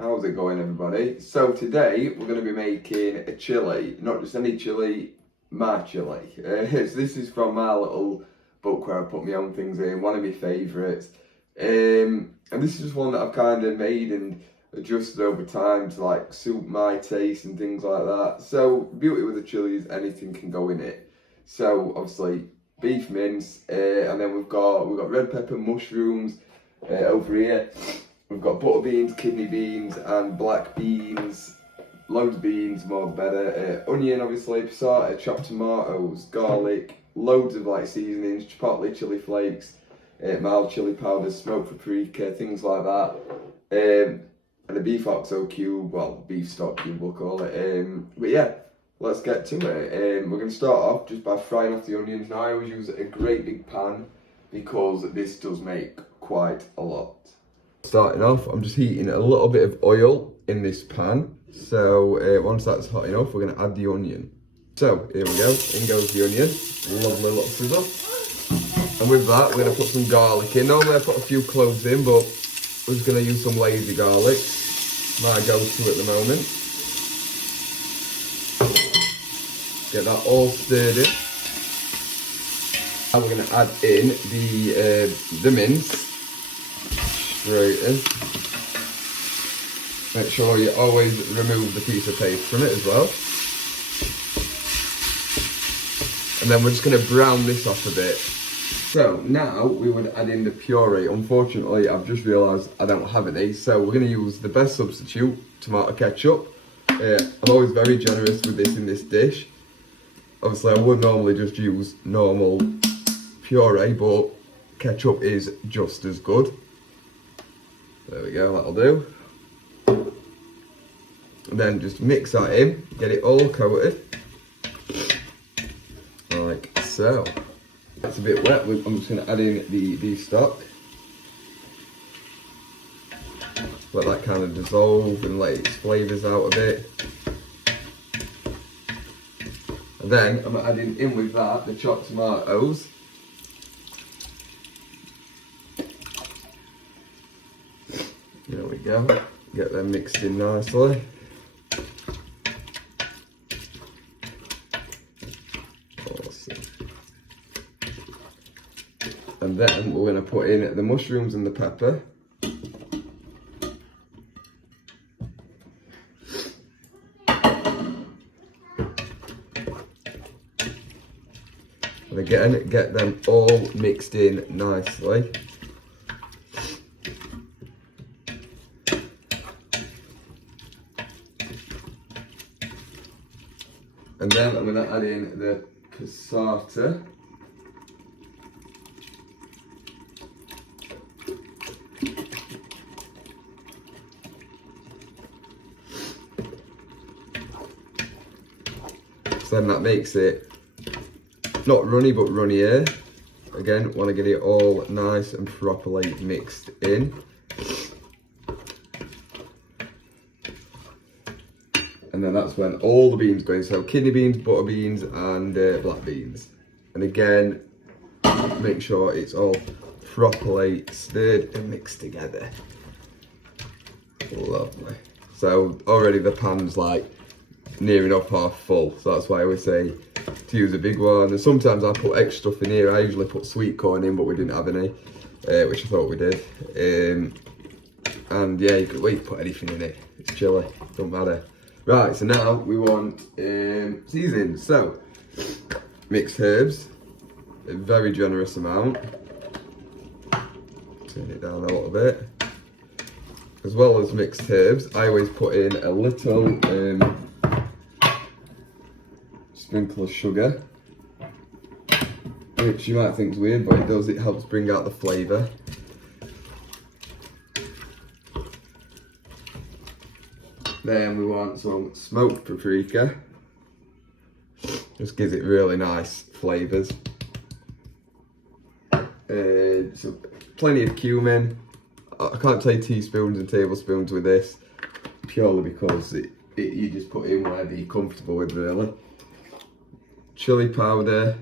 How's it going, everybody? So today we're going to be making a chili, not just any chili, my chili. So this is from my little book where I put my own things in, one of my favourites. And this is just one that I've kind of made and adjusted over time to like suit my taste and things like that. So beauty with the chili is anything can go in it. So obviously beef mince, and then we've got red pepper, mushrooms over here. We've got butter beans, kidney beans, and black beans. Loads of beans, more the better. Onion, obviously, passata, chopped tomatoes, garlic, loads of like seasonings, chipotle chili flakes, mild chili powder, smoked paprika, things like that. And a beef oxo cube, well, beef stock cube we'll call it. But yeah, let's get to it. We're going to start off just by frying off the onions. Now I always use a great big pan because this does make quite a lot. Starting off, I'm just heating a little bit of oil in this pan. So once that's hot enough, we're going to add the onion. So here we go, in goes the onion. Lovely little sizzle. And with that, we're going to put some garlic in. Normally I put a few cloves in, but we're just going to use some lazy garlic. My go-to at the moment. Get that all stirred in. And we're going to add in the mince. Straight in. Make sure you always remove the piece of paste from it as well. And then we're just going to brown this off a bit. So now we would add in the puree. Unfortunately, I've just realised I don't have any, so we're going to use the best substitute, tomato ketchup. I'm always very generous with this in this dish. Obviously, I would normally just use normal puree, but ketchup is just as good. There we go, that'll do. And then just mix that in, get it all coated. Like so. It's a bit wet, I'm just going to add in the stock. Let that kind of dissolve and let its flavours out a bit. And then I'm adding in with that the chopped tomatoes. There we go, get them mixed in nicely. Awesome. And then we're going to put in the mushrooms and the pepper. And again, get them all mixed in nicely. And then I'm going to add in the passata. So then that makes it not runny but runnier. Again, want to get it all nice and properly mixed in. And then that's when all the beans go in, so kidney beans, butter beans and black beans. And again, make sure it's all properly stirred and mixed together. Lovely. So already the pan's like near enough half full, so that's why I always say to use a big one. And sometimes I put extra stuff in here. I usually put sweet corn in, but we didn't have any, which I thought we did. And yeah, you could put anything in it. It's chili, don't matter. Right, so now we want seasonings. So, mixed herbs, a very generous amount. Turn it down a little bit. As well as mixed herbs, I always put in a little sprinkle of sugar, which you might think is weird, but it does, it helps bring out the flavour. Then we want some smoked paprika. Just gives it really nice flavours. So plenty of cumin. I can't say teaspoons and tablespoons with this, purely because you just put in whatever you're comfortable with, really. Chili powder.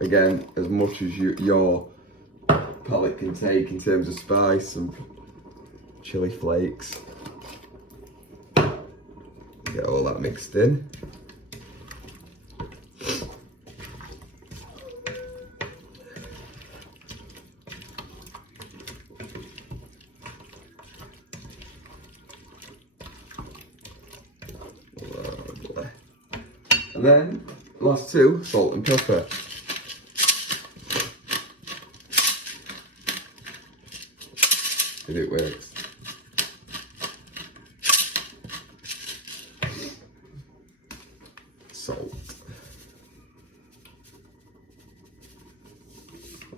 Again, as much as you're palate can take in terms of spice and chili flakes. Get all that mixed in. Lovely. And then last two, salt and pepper. If it works. Salt.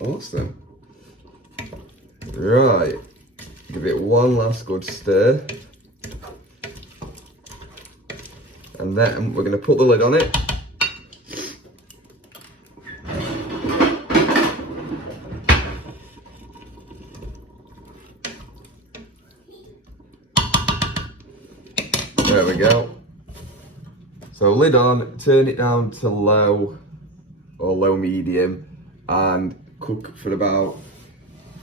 Awesome. Right. Give it one last good stir. And then we're going to put the lid on it. There we go. So lid on, turn it down to low or low medium and cook for about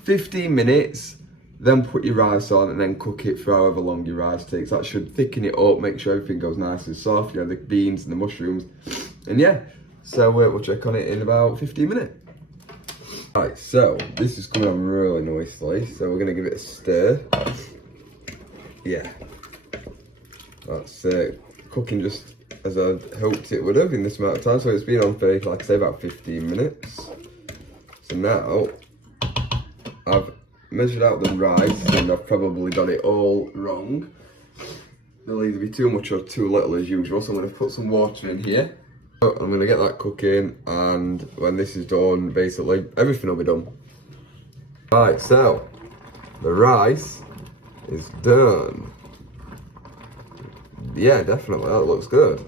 15 minutes. Then put your rice on and then cook it for however long your rice takes. That should thicken it up, make sure everything goes nice and soft, you know, the beans and the mushrooms. And yeah, so we'll check on it in about 15 minutes. Right, so this is coming on really nicely. So we're gonna give it a stir. Yeah. That's cooking just as I hoped it would have in this amount of time. So it's been on for, like I say, about 15 minutes. So now I've measured out the rice and I've probably got it all wrong. There'll either be too much or too little as usual. So I'm going to put some water in here. So I'm going to get that cooking, and when this is done, basically everything will be done. Right, so the rice is done. Yeah, definitely, that looks good.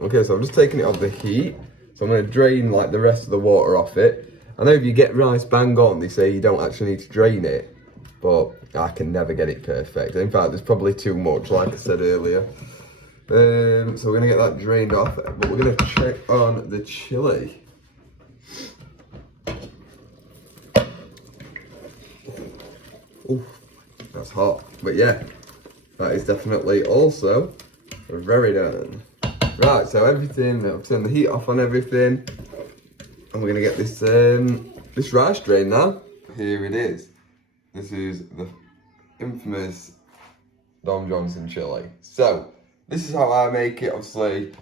Okay, so I'm just taking it off the heat. So I'm going to drain like the rest of the water off it. I know if you get rice bang on, they say you don't actually need to drain it, but I can never get it perfect. In fact, there's probably too much, like I said earlier. So we're going to get that drained off, but we're going to check on the chili. Ooh, that's hot, but yeah, that is definitely also very done. Right, so everything, I've turned the heat off on everything, and we're gonna get this this rice drained now. Here it is. This is the infamous Don Johnson chili. So this is how I make it. Obviously,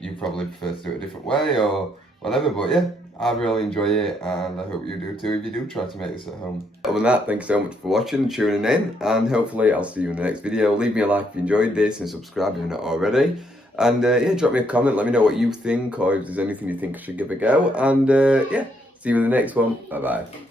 you probably prefer to do it a different way or whatever, but yeah, I really enjoy it, and I hope you do too if you do try to make this at home. Other than that, thanks so much for watching and tuning in, and hopefully I'll see you in the next video. Leave me a like if you enjoyed this and subscribe if you're not already. And yeah, drop me a comment, let me know what you think, or if there's anything you think I should give a go. And yeah, see you in the next one. Bye bye.